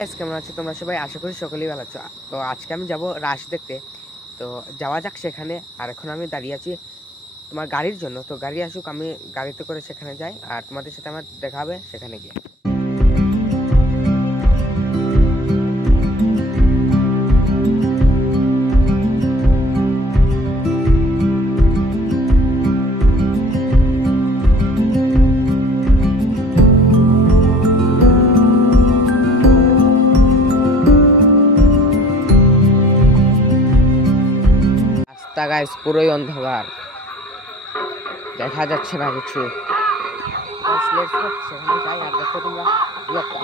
কেমন আছো তোমরা সবাই? আশা করি সকলেই ভালো আছো। তো আজকে আমি যাব রাস দেখতে। তো যাওয়া যাক সেখানে। আর এখন আমি দাঁড়িয়ে আছি তোমার গাড়ির জন্য। তো গাড়ি আসুক, আমি গাড়িতে করে সেখানে যাই আর তোমাদের সাথে আমার দেখা হবে সেখানে গিয়ে। রাস্তা গাইস পুরোই অন্ধকার, দেখা যাচ্ছে না কিছু। সেখানে যাই আর দেখো তোমরা ব্লগটা।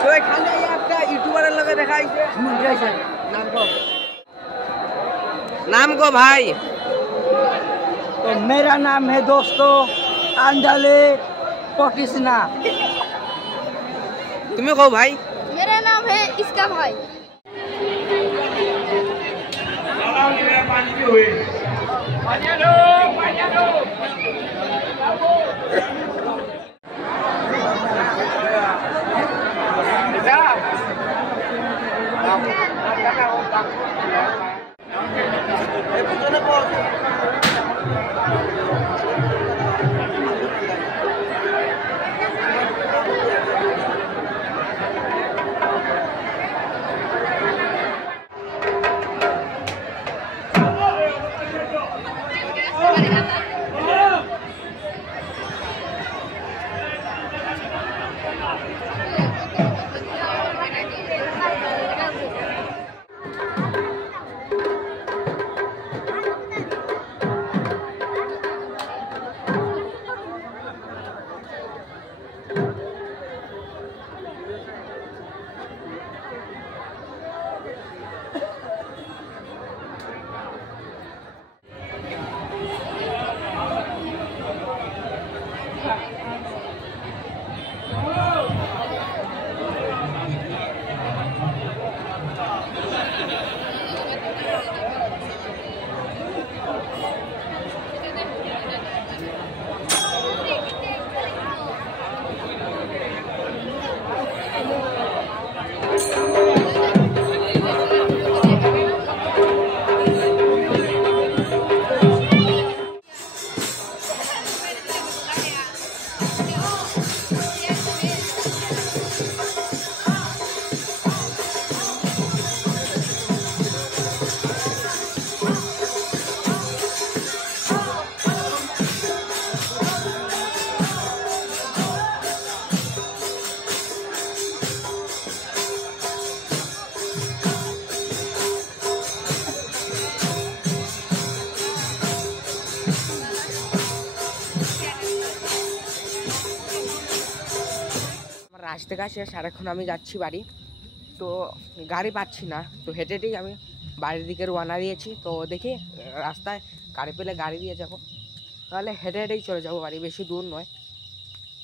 तो खाने आपका यूट्यूबर लगे दिखाई नाम को भाई। तो मेरा नाम है दोस्तों अंजलि पोटिसना। तुम्हें को भाई? मेरा नाम है इसका भाई। রাস দেখা শেষ আর এখন আমি যাচ্ছি বাড়ি। তো গাড়ি পাচ্ছি না, তো হেঁটে হেঁটেই আমি বাড়ির দিকে রওনা দিয়েছি। তো দেখি রাস্তায় গাড়ি পেলে গাড়ি দিয়ে যাব, তাহলে হেঁটে হেঁটেই চলে যাব বাড়ি, বেশি দূর নয়।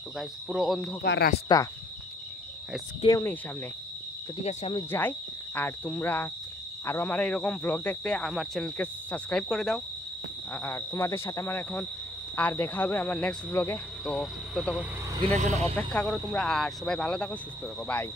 তো গাইস পুরো অন্ধকার রাস্তা, কেউ নেই সামনে। তো ঠিক আছে আমি যাই আর তোমরা আরও আমার এরকম ব্লগ দেখতে আমার চ্যানেলকে সাবস্ক্রাইব করে দাও। আর তোমাদের সাথে আমার এখন আর দেখা হবে আমার নেক্সট ব্লগে। তো ততক্ষণ দিনের জন্য অপেক্ষা করো তোমরা, আর সবাই ভালো থাকো, সুস্থ থাকো, বাই।